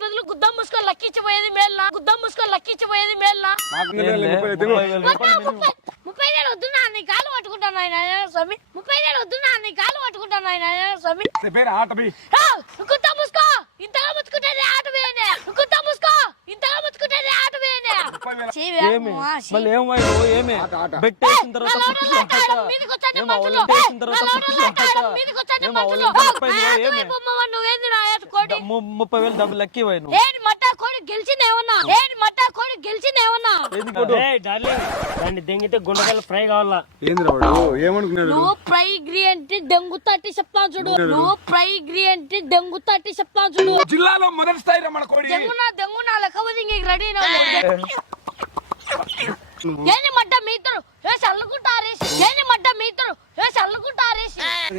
బదులు గుద్దం మూసుకొని లక్కించిపోయేది మేల్నా? గుద్దం మూసుకొని లక్కించిపోయేది తెలియదు, ముప్పై వేల వద్దున్నా నీ కాలు పట్టుకుంటాను ఆయన స్వామి. ముప్పై వేలు వద్దున్నా నీ కాలు పట్టుకుంటాను ఆయన స్వామి. చెప్పేనా ఆట బి. ఆ, గుద్ద మూసుకో. ఇంతగా ముచ్చుకుంటేనే ఆట వేయనే గుద్ద మూసుకో. ఇంతగా ముచ్చుకుంటేనే ఆట వేయనే ఏమి? మళ్ళీ ఏమి? వేసిన తర్వాత ఏమో ఒళ్ళు వేసిన తర్వాత ముప్పై వేలు డబ్బులు లెక్కి పోయి నువ్వు. దాన్ని దెంగితే గుండెకాయలు ఫ్రై కావాలా? ఏంది రావుడు ఏమనుకున్నాడు? నువ్వు అంటే చెప్తాను చూడు. నువ్వు అంటే డెంగు తట్టి చెప్తాను చూడు. జిల్లాలో మొదటి స్థాయి రా మన కోడి. దెంగునా దెంగునా లెక్క ఇంక రెడీ ఏని మడ్డ మీతరు? వేసి అల్లుకుంటారేసి ఏని మడ్డ మీతరు? వేసి అల్లుకుంటారేసి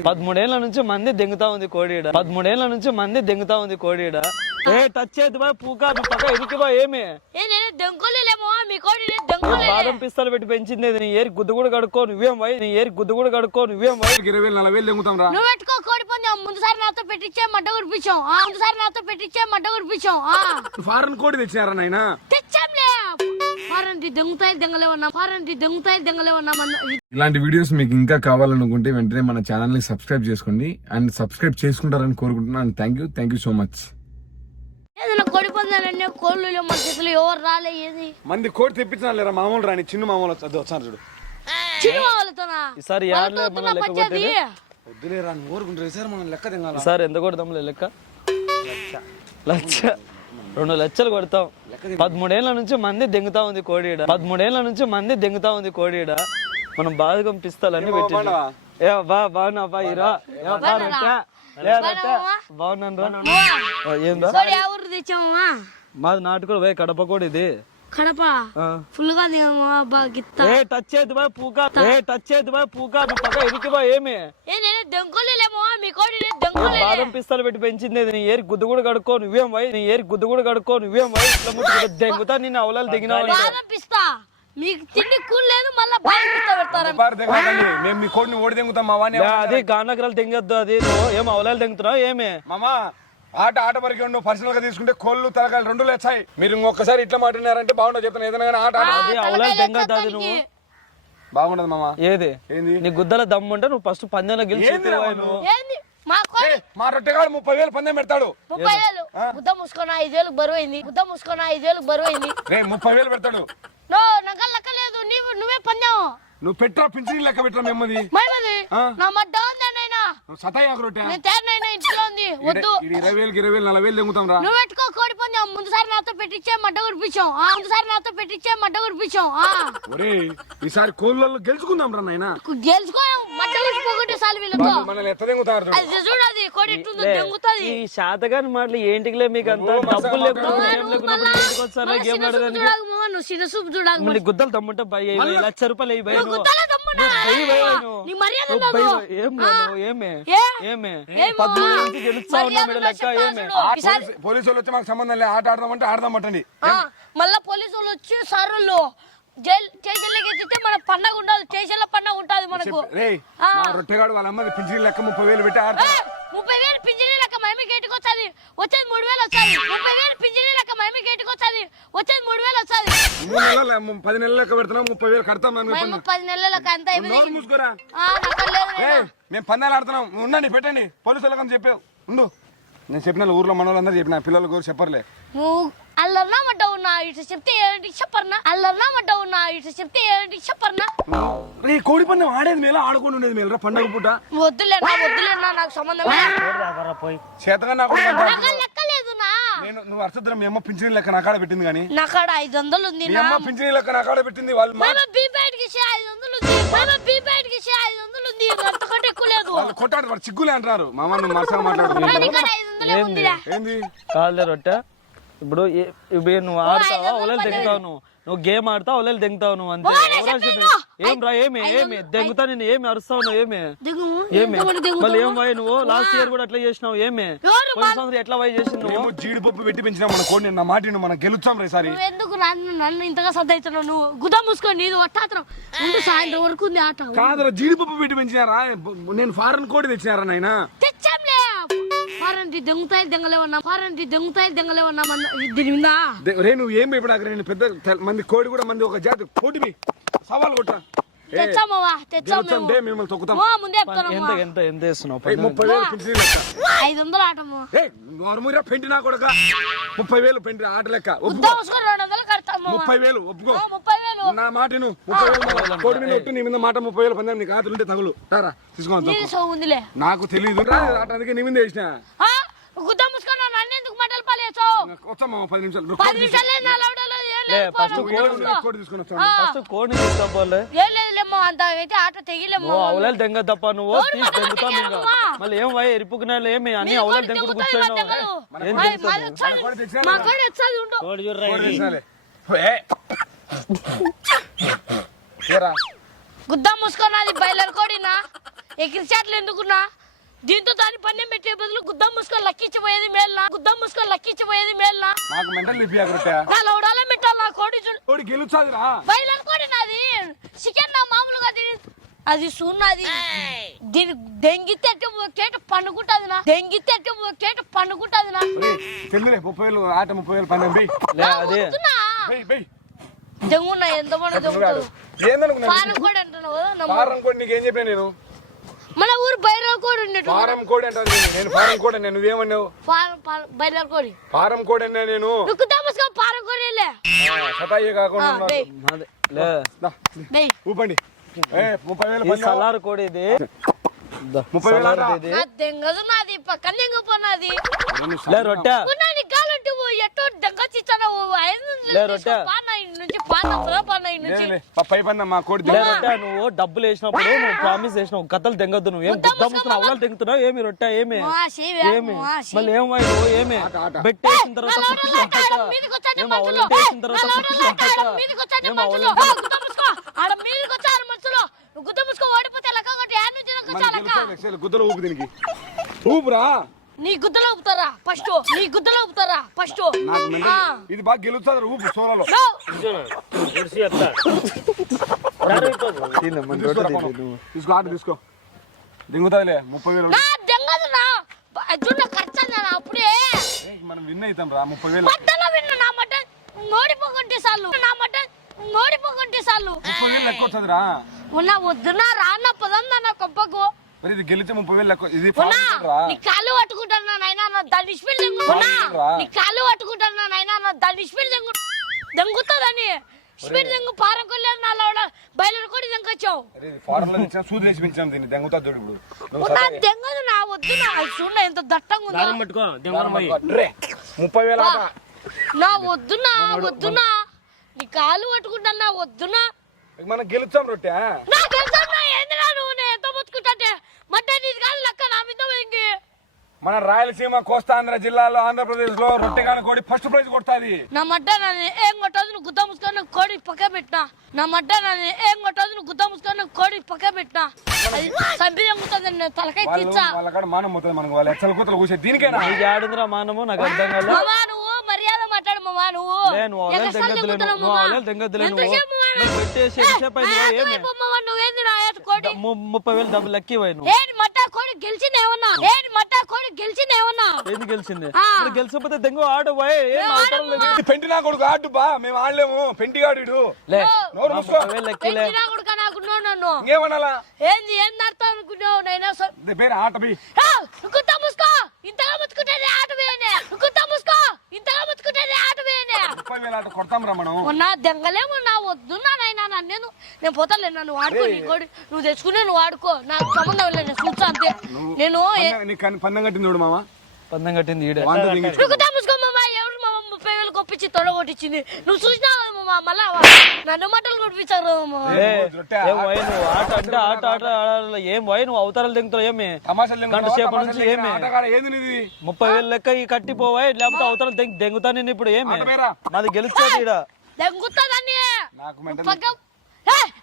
పదమూడేళ్ళ నుంచి మంది దెంగుతా ఉంది కోడిడ. పదమూడేళ్ళ నుంచి మంది దెంగుతా ఉంది కోడిడ. ఏ టచ్ చేతి బా పూకా మీ పక్క ఇరికి బా ఏమి? ఏ నేను దెంగులేమో మీ కోడి బాదం పిస్తలు పెట్టి పెంచింది ఇది. నీ ఏరి గుద్దు కూడా కడుక్కో నువ్వేం వై? నీ ఏరి గుద్దు కూడా కడుక్కో నువ్వేం వై? ఇరవై వేలు నలభై వేలు దెంగుతాం రా. నువ్వు పెట్టుకో కోడి పందెం. ముందుసారి నాతో పెట్టించే మడ్డ కురిపించాం. ఆ ముందుసారి నాతో పెట్టించే మడ్డ కురిపించాం. ఆ. ఫారెన్ కోడి తెచ్చినారా నాయన? తెచ్చాంలే. ఇలాంటి వీడియోస్ మీకు ఇంకా కావాలనుకుంటే వెంటనే మన ఛానల్ని సబ్స్క్రైబ్ చేసుకోండి. అండ్ సబ్స్క్రైబ్ చేసుకుంటారని కోరుకుంటున్నాను. Thank you. Thank you so much. కోళ్ళు మన చేతులు ఎవరు రాలే ఏది? మంది కోడి తెప్పించిన లేరా? మామూలు రాని చిన్న మామూలు వచ్చి వచ్చాను చూడు. చిన్న వాళ్ళతోనా ఈసారి వద్దులేరా ఊరుకుంటారు సార్ మనం లెక్క తెంగాల సార్ ఎంత కొడతాంలే లెక్క? లక్ష రెండు లక్షలు కొడతాం. పదమూడేళ్ళ నుంచి మంది దెంగుతా ఉంది కోడిడ. పదమూడేళ్ళ నుంచి మంది దెంగుతా ఉంది కోడిడ. మనం బాధకం పిస్తాలన్నీ పెట్టి? ఏ బా బాగున్నా బా ఇరా. బాగున్నాను ఏందా? కోడి మాది నాటుకోడు పోయి కడప కూడా ఇది. కడప. ఫుల్గా దిగమా బా గిత్త. ఏ టచ్ చేతి బా పూకా ఏ టచ్ పూకా? పక్క ఇరికి బా ఏమి? దెంగులేమో మీ బాదం పిస్తలు పెట్టి పెంచింది. నీ ఏరి గుద్దు కూడా కడుక్కో నువ్వేం వై నీ ఏరి గుద్దు కూడా కడుక్కో నువ్వేం వై ఇట్లా ముట్టుకుంటే దెంగుతా నిన్ను అవలాలు దిగినావు బాదం పిస్తా. మీకు తిండి కూల్ లేదు మళ్ళా బాగా పిస్తా పెడతారా బారు తెంగకండి మేము మీ కోడిని ఓడి తెంగుతాం మా వాడిని అది గానకరాలు తెంగద్దు అది నువ్వు ఏం అవలాలు తెంగుతున్నావు ఏమి? మామా ఆట ఆట వరకే ఉండు పర్సనల్గా తీసుకుంటే కోళ్ళు తలకాయలు రెండు లేచాయి. మీరు ఇంకొకసారి ఇట్లా మాట్లాడినారంటే బాగుండదు చెప్తాను. ఏదైనా కానీ ఆట ఆట. అది అవలాలు తెంగద్దు అది నువ్వు. బాగుండదు మామా. ఏది? ఏంది? నీ గుద్దల దమ్ము ఉంటే నువ్వు ఫస్ట్ పందెంలో గెలిచి నువ్వు ఏంది? మా రొట్టెగాడు ముప్పై వేలు పందెం పెడతాడు. ముప్పై వేలు. బుద్ధ మూసుకొని ఐదేళ్ళకి బరువు అయింది బుద్ధ మూసుకొని ఐదేళ్ళకి బరువు అయింది రే ముప్పై వేలు పెడతాడు. నో నగలు లెక్క లేదు నీవు నువ్వే పందావు నువ్వు పెట్టరా పింఛన్ లెక్క పెట్టరా మెమ్మది మైమది ఆ? నా మడ్డ ఉంది నైనా నువ్వు సతాయాకు రొట్టె? నేను తేరినైనా ఇంట్లో ఉంది. వద్దు. ఇరవై వేలకి ఇరవై వేలు నలభై వేలు తెంగుతాం రా. నువ్వు పెట్టుకో పందాం ముందుసారి నాతో పెట్టించే మడ్డ కురిపించాం. ఆ ముందుసారి నాతో పెట్టించే మడ్డ కురిపించాం. ఆ. ఒరే ఈసారి కోళ్ళల్లో గెలుచుకుందాం రా నాయన. గెలుచుకో మడ్డ కురిపోకుంటే చాలు వీళ్ళతో. మనల్ని ఎత్త తెంగుతారు చూడు. అది చూడు. అది కోడి ఎట్టుందో దెంగుతుంది. ఈ శాతగాని మాటలు ఏంటికిలే మీకు అంత డబ్బులు లేకుండా ఏం లేకుండా ఇంటికి వస్తారా గేమ్ ఆడడానికి చూడకు మామ, నువ్వు చిన్న సూపు చూడకు మళ్ళీ. గుద్దలు దమ్ముంటే భయ లక్ష రూపాయలు అయ్యి భయ. నువ్వు నువ్వు పోలీసు- వాళ్ళు వచ్చి మాకు సంబంధం లేదు. ఆట ఆడదామంటే ఆడదాం పట్టండి ఆ, మళ్ళా పోలీసు వాళ్ళు వచ్చి సర్రులు జైలు మన పండగ ఉండదు. స్టేషన్లో పండగ ఉంటది మనకు. ఆ. రొట్టెగాడు వాళ్ళ అమ్మది పింఛన్ లెక్క ముప్పై వేలు పెట్టి. ముప్పై వేలు లెక్క గేటుకు వచ్చేది మూడు వేలు ముప్పై వేలు లెక్క గేటుకు వచ్చేది మూడు వేలు వచ్చేది మూడు నెలలు ము- పది నెలలు లెక్క పెడుతున్నాం ముప్పై వేలు కడతాం మేము. పది నెలలకు అంత నోరు అయిపోయింది మూసుకోరా? ఆ, నాకు లేదు ఏ నాయనా. మేము పందాలు ఆడుతున్నాం. నువ్వు ఉండండి పెట్టండి. పోలీసు వాళ్ళకని చెప్పావు. ఉండు. నేను చెప్పిన ఊర్లో మన వాళ్ళందరూ చెప్పిన పిల్లలు కూడా చెప్పర్లే. నువ్వు అల్లర్నామంట ఉన్నా ఇటు చెప్తే ఏంటి చెప్పర్నా? అల్లర్నామంట ఉన్నా ఇటు చెప్తే ఏంటి చెప్పర్నా? రే కోడి పందెం ఆడేది మేలా? ఆడుకొని ఉండేది మేలరా పండగ పూట? వద్దులేనా వద్దులేనా నాకు పోయి చేతగా నాకు నాకు లెక్క లేదు నా. నేను నువ్వు అర్థం మీ అమ్మ పింఛన్ లెక్క నా కాడ పెట్టింది కానీ. నాకాడ ఐదు వందలు ఉంది మీ నా. అమ్మ పింఛన్ లెక్క నా కాడ పెట్టింది వాళ్ళు మా- మేము బీ బయటకి ఇచ్చే ఐదు వందలు ఉంది మేము బీ బయటకి ఇచ్చే ఐదు వందలు ఉంది అంతకంటే ఎక్కువ లేదు. వాళ్ళు కొట్టాడు వాడు చిగ్గులే అంటున్నారు. మామ నువ్వు మరసగా మాట్లాడు ఇక్కడ ఐదు వందలే ఉందిరా. ఏంది? కాళ్ళే రొట్టె. ఇప్పుడు ఏ- ఇప్పుడు నువ్వు ఆడతావా? ఒలలు దెంగుతావు నువ్వు. నువ్వు గేమ్ ఆడతావు? ఒలలు దెంగుతావు నువ్వు అంతే. ఏం రా ఏమి? ఏమి? దెంగుతా నేను ఏమి? అరుస్తావు నువ్వు? ఏమి? ఏమి? మళ్ళీ ఏం పోయి నువ్వు? లాస్ట్ ఇయర్ కూడా అట్లా చేసినావు. ఏమి? పోయిన సంవత్సరం ఎట్లా పోయి చేసి నువ్వు? జీడిపప్పు పెట్టి పెంచినా మన కోడిని నా మాట మనం గెలుచాం రే సారి ఎందుకు నన్ను నన్ను ఇంతగా సర్దవుతున్నావు నువ్వు. గుద మూసుకొని నీది ఒట్టాత్రం ఉండు సాయంత్రం వరకు ఉంది ఆట. కాదరా జీడిపప్పు పెట్టి పెంచినారా? నేను ఫారెన్ కోడి తెచ్చినారా నాయన? తెచ్చాంలే. ఫారెంట్ దెంగుతాయి దెంగలేవన్నా ఫారెంట్ దెంగుతాయి దెంగలేవన్నా దీని మీద? రే నువ్వు ఏం ఇప్పుడు నాకు నేను పెద్ద మంది కోడి కూడా మంది ఒక జాతి కోటిమి సవాల్ మిమ్మల్ని తొక్కుతాం. ఓ, ముందే చెప్తాను ఎంత ఎంత ఎంత వేస్తున్నావు? ఏయ్, ముప్పై వేలు పెంచి ఐదు వందలు ఆటము. ఏ నోరుమూరా పెంటి నా కొడక. ముప్పై వేలు పెంటి ఆట లెక్క. ముప్పై వేలు ఒప్పుకో. ఓ, ముప్పై వేలు నా మాట విను. ముప్పై వేలు కోడి మీద ఒట్టు నీ మీద మాట ముప్పై వేలు పందాం నీకు ఆతులుంటే తగులు. తారా తీసుకోవాలి నాకు తెలియదు రా, ఆట అందుకే నీ మీద వేసిన. పది నిమిషాలు. ఫస్ట్ కోడి తీసుకొని తీసుకోపోలే. అవలాలు దెంగ తప్ప నువ్వు. తీసి దెంగుతాం ఇంకా? మళ్ళీ ఏం వై ఎరుపుకున్నాళ్ళు ఏమి? అన్ని అవలాలు దెంగుడు. ఏం ఓయ్, ఏరా గుద్ద మూసుకున్నది బయలర్ కోడినా. ఎగిరిచాట్లు ఎందుకున్నా? దీంతో దాని పన్నెం పెట్టే బదులు గుద్ద మూసుకొని లక్కించబోయేది మేల్నా? గుద్ద మూసుకొని లక్కించబోయేది మేల్నా? నాకు మెంటల్ నా లౌడాలే నా కోడి చూడు. కోడి గెలుచాదిరా. బయలర్ కోడి నాది చికెన్ నా మామూలుగా తిని అది సున్నది దీని దెంగితే కేట పండుకుంటది నా దెంగితే కేట పండుకుంటది నా తెలియలే ముప్పై వేలు ఆట ముప్పై వేలు అదే దెంగున్నా ఎంత మంది ఏందనుకున్నా పానం కోడి అంటున్నావు కదా నమ్ము. ఫారం కోడి నీకేం నేను? మన ఊరు బైరల్ కోడి ఉండేటు ఫారం కోడి అంటారు నేను. నేను ఫారం కోడి అన్నా. నువ్వేమన్నావు? ఫారం బైరల్ కోడి. ఫారం కోడి అన్నా నేను. నువ్వు కుతామస్గా పారం కోడిలే సతాయి కాకుండా ఉన్నావు. బేయ్ అదే లే. దా, బేయ్ ఊపండి. ఏ ముప్పై వేలు ఈ పందెం. సలార్ కోడి ఇది. దా, ముప్పై వేలు సలార్ ఆట. ఇది. నా దెంగదు నాది పక్కన దెంగపోనాది లే రొట్టె. ఎట్టో దెంగ చిచ్చాన ఓ ఐదు నుంచి లే రొట్టె. పా- పై పందెం మా కోడి లే దిగు. రొట్టె నువ్వు డబ్బులు వేసినప్పుడు నువ్వు ప్రామిస్ చేసినావు. కథలు తెంగద్దు నువ్వు. ఏం గుద్దా ముసుకున్నావు అవలాలు తెంగుతున్నావు? ఏమి రొట్టె ఏమి? ఏమి. మళ్ళీ నువ్వు ఏమి? ఆట. బెట్టేసిన తర్వాత వేసిన గుద్దలో ఊపు దీనికి. ఊపురా? నీ గుద్దలో ఊపుతారా ఫస్ట్ నీ గుద్దలో ఊపుతారా ఫస్ట్ నాకు మెంటల్ ఇది బాగా గెలుస్తుంది ఊపు సోలలో తీసుకో ఆట తీసుకో. దింగుతాదిలే ముప్పై వేలు. నా దెంగదు నా. జున్న ఖర్చు నా అప్పుడే. ఏయ్, మనం విన్ అవుతాం రా ముప్పై వేలు. మధ్యలో విన్న నా మట. ఓడిపోకుంటే చాలు నా మట. ఓడిపోకుంటే చాలు ముప్పై వేలు లెక్క వస్తుంది రా. ఉన్నా వద్దునా రాన్న పదందా నా కొప్పకు మరి ఇది గెలిస్తే ముప్పై వేలు లెక్క ఇది నీ కాళ్ళు పట్టుకుంటాను నాయనా నా దాని స్పీడ్ దెంగుతున్నా రా. నీ కాళ్ళు పట్టుకుంటాను నాయనా నా దాని స్పీడ్ దెంగు దెంగుతుందని. స్పీడ్ దెంగు పారకొల్లేదు నా లోడ బయలు కూడా దెంగొచ్చావు. అరే, ఇది ఫారెన్లో ఇచ్చాం సూది వేసి పెంచాం దీన్ని. దెంగుతా చూడు ఇప్పుడు. నువ్వు ఉన్నా సరే. దెంగదు నా వద్దు నా. చూడ ఎంత దట్టంగా ఉందో. పట్టుకో ముప్పై వేల నా వద్దునా వద్దునా నీ. కాలు పట్టుకుంటానా వద్దునా ఇక మనం గెలుస్తాం రొట్టె నా తెలుసా ఏందిరా నువ్వు నేను ఎంత ముచ్చుకుంటే మధ్య నీది కాదు లెక్క నా మీద ఇంకి మన రాయలసీమ కోస్తాంధ్ర జిల్లాలో ఆంధ్రప్రదేశ్లో రొట్టెగాన కోడి ఫస్ట్ ప్రైజ్ కొడుతుంది. నా మడ్డ నన్ను ఏం కొట్టదు నువ్వు గుద్ద ముసుకొని కోడి పక్క పెట్టినా. నా మడ్డ నన్ను ఏం కొట్టదు నువ్వు గుద్ద ముసుకొని కోడి పక్క పెట్టినా. అది నేను తలకాయ తీర్చా వాళ్ళ కాడ మానం పోతుంది మనకు వాళ్ళు ఎచ్చల కూతలు కూసే దీనికేనా? ఆడిందిరా మానము నాకు అర్థం నువ్వు మర్యాద మాట్లాడు మామా నువ్వు. ఏట ముప్పై వేలు డబ్బులు లెక్కి మట్టా కోడి గెలిచిందేమన్నా ఏడు మట్టా కోడి గెలిచిందేమన్నా ఏది గెలిచింది? ఆ. మరి గెలిచకపోతే దెంగు ఆడు పెంటి నా కొడుకు ఆడు బా మేము ఆడలేము. పెంటిగాడు ఈడు. లే నోరు ఆ మూసుకో. ముప్పై వేలు లెక్కిలే పెంచినా కొడుకా నాకు నో నన్ను? ఇంకేమనాలా? ఏంది ఏం అర్థం అనుకున్నావు? నైనా సో- ఇది పేరు ఆట బి. ఇంతగా ముచ్చుకుంటేనే ఆట మొన్న దెంగలేమో నా వద్దున్నా నైనా నన్ను నేను నేను పోతాలే నన్ను వాడుకో నీ కోడి నువ్వు తెచ్చుకునే నువ్వు వాడుకో నాకు సంబంధం లేదు నేను చూసా అంతే. నేను పందెం కట్టింది చూడు మామ పందెం కట్టింది ఈడే వాంతో దింగించు. నువ్వుతా ముసుకో మామ ఎవరు మామ ముప్పై వేలు తొడగొట్టించింది నువ్వు చూసినావు మామ మళ్ళా నన్ను మాటలు కొట్టించారు ఆట. అంటే ఆట ఆట ఆడాలి. ఏం వై నువ్వు? అవతారాలు దిగుతావు ఏమి? గంట లేకుండా సేపు తమాషాలు నుంచి ఏమి? ముప్పై వేలు లెక్క ఈ కట్టిపోవాయి లేకపోతే అవతల దెంగుతా నేను ఇప్పుడు ఏమి? మాది గెలుస్తుంది ఈడ. దెంగుతుందని నాకు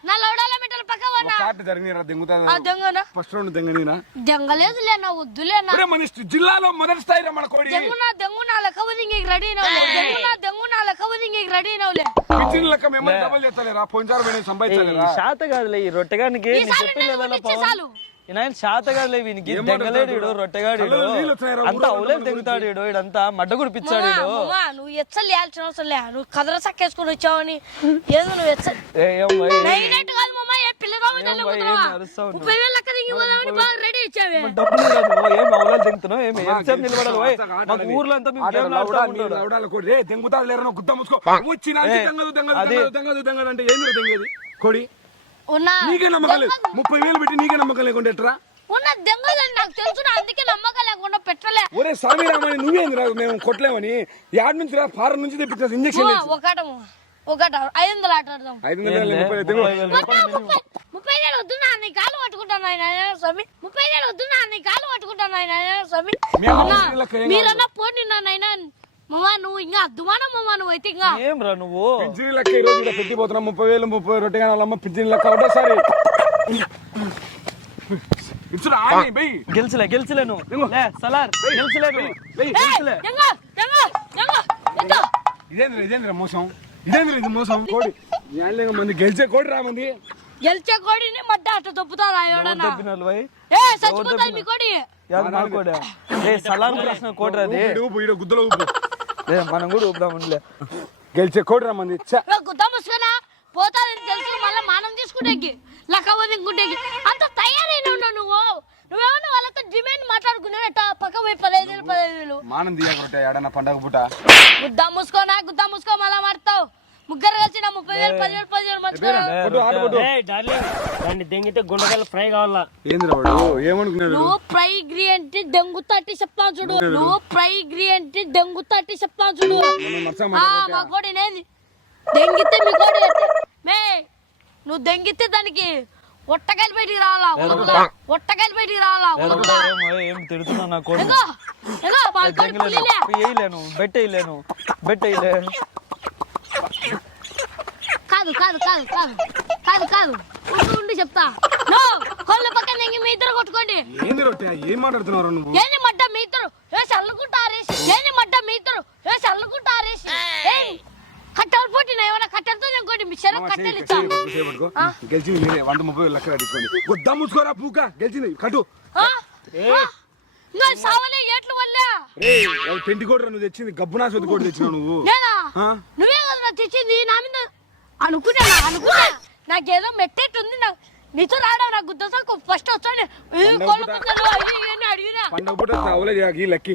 నా లౌడాల మెట్టలు పక్క వన్నా కాటు జరిగిన దెంగుతా ఆ దెంగనా? First round దెంగనీనా? దెంగలేదులే నా వద్దులేనా? ఒరే మన ఇష్ట- జిల్లాలో మొదటి స్థాయి రా మన కోడి. దెంగునా దెంగునా లెక్క వదింగి రెడీ నవ్వులే దెంగునా దెంగునా లెక్క రెడీ నవ్వులే పిచ్చిన లెక్క మేము డబ్బులు చేస్తలేరా? పోయినసారి మేము ఈ సంపాదించలేరా? శాత కాదులే ఈ రొట్టెగానికి నీ ఈసారి చెప్పి నేను లేదా కొట్టించే చాలు? ఆయన శాతగాడు వీనికి ఏం దెంగలేడు ఈడు, మాట్లాడుతున్నావు? రొట్టెగాడు ఈడు. కళ్ళలో నీళ్ళు వచ్చాయిరా, అంత ఊరలో అవులే ఉన్న తెగుతాడు ఈడు ఇడంతా మడ్డ గుడిపించాడు ఈడు. మామా నువ్వు ఎచ్చలు లేయాల్సిన అవసరం లే. నువ్వు కదర సక్కేసుకొని వచ్చావని ఏదో నువ్వు ఎచ్చ ఏ, పిల్లగా? ముప్పై వేలు లెక్క దిగి పోదామని బాగా రెడీ ఇచ్చావే కోడి. నీకే నమ్మకం లేదు. ముప్పై వేలు పెట్టి నీకే నమ్మకం లేకుండా ఎట్రా? ఉన్న దెంగదని నాకు తెలుసు నా అందుకే నమ్మకం లేకుండా పెట్టలే. ఒరే స్వామి రామని మేము కొట్టలేమని యాడ్ నుంచి రా ఫారెన్ నుంచి తెప్పించారు ఇంజక్షన్ ఒకటము ఒకట ఐదు వందలు ఐదు ముప్పై వేలు వద్దు నా నీ కాలు పట్టుకుంటాను ఆయన స్వామి? ముప్పై వేలు వద్దు నా నీ కాలు పట్టుకుంటాను ఆయన స్వామి? మీరన్నా పోనీ నాయన. మమ్మా నువ్వు ఇంకా అద్దుమానం మమ్మా నువ్వు అయితే ఇంకా? ఏం రా నువ్వు? పింఛన్ లెక్క ఈ రోజు పెట్టిపోతున్నాం ముప్పై వేలు ముప్పై రొట్టె కానాలమ్మ పింఛన్ లెక్క ఒకటేసారి ఇచ్చురా ఆని, బెయ్. గెలిచలే గెలిచలే నువ్వు. లే సలార్ గెలిచలే నువ్వు. గెలిచలే. ఇదేంద్ర ఇదేంద్ర మోసం? ఇది మోసం? కోడి. న్యాయంగా మంది గెలిచే కోడి రా మంది. గెలిచే కోడిని మడ్డ అట్ట తొప్పుతారా ఎవడన్నా? చెప్పినారు భయ్ ఏ చచ్చిపోతుంది మీ కోడి. యాది కోడ? ఏ ఊపు గుద్దలో మనం కూడా ఊపుదాం ఉండలే. గెలిచే కోడి రా మంది. గుద్ద ముసుకునా పోతాదని తెలుసు మళ్ళీ మానం తీసుకుంటేకి లక్క వదిలింకుంటేకి అంత తయారైన ఉన్నావు నువ్వు. నువ్వేమన్నా వాళ్ళతో డిమాండ్ మాట్లాడుకున్నావు? ఎట్టా పక్క పోయి పదహైదు వేలు పదహైదు వేలు? మానం తీయక రొట్టె ఏడన్నా పండగ పూట? గుద్ద మూసుకోనా గుద్ద మూసుకో మళ్ళా మాడతావు ముగ్గురు కలిసి నా ముప్పై వేలు పదివేలు పదివేలు మంచిగా కొట్టు, ఆట కొట్టు. ఏయ్ డార్లింగ్ దాన్ని దెంగితే గుండెకాయలు ఫ్రై కావాలా? ఏంద్ర వాడు? ఏమనుకున్నాడు? నువ్వు ఫ్రై గ్రీ అంటే దెంగు తట్టి చెప్తాను చూడు. నువ్వు ఫ్రై గ్రీ అంటే దెంగు తట్టి చెప్తాను చూడు. ఆ, మా కోడి నేది. దెంగితే మీ కోడి ఎట్ట- మే నువ్వు దెంగితే దానికి ఒట్టకాయలు బయటికి రావాలా? ఉరుకులా. ఒట్టకాయలు బయటికి రావాలా? ఉరుకులా. ఏం తిడుతున్నావు నా కోట ఎగో ఎగో మా కోడి పులిలే వేయలేను బెట్ వేయలేను బెట్ వేయలే కాదు కాదు కాదు కాదు. కాదు కాదు. ఉండు ఉండి చెప్తా. నో కోళ్ళ పక్కన దెంగి మీ ఇద్దరు కొట్టుకోండి. ఏంది రొట్టె? ఏం మాట్లాడుతున్నారు నువ్వు? ఏంది మడ్డ మీ ఇద్దరు? వేసి అల్లుకుంటా ఆరేసి? ఏంది మడ్డ మీ ఇద్దరు? వేసి అల్లుకుంటా ఆరేసి? ఏయ్, కట్టెలు పోటీనా? ఏమైనా కట్టెలతో ఇంకోటి మీ చెరకు కట్టెలు ఇచ్చా. గెలిచింది మీరే. వంద ముప్పై లెక్క కట్టుకోండి. గుద్దా ముచ్చుకోరా పూక? గెలిచింది. కట్టు? ఇంకా సావలే ఏట్లు వల్లే. పెంటి కోడి నువ్వు తెచ్చింది. గబ్బునా సొద్దు కోడి తెచ్చినావు నువ్వు? నువ్వే కదా తెచ్చింది? నా మీద అనుకున్నా అనుకున్నా. నాకేదో మెట్టేట్టుంది నాకు నీతో రావడం నాకు గుర్తొస్తా ఫస్ట్ వచ్చాను అడిగినా. పండగ పూట అవలే ఈ లెక్కి.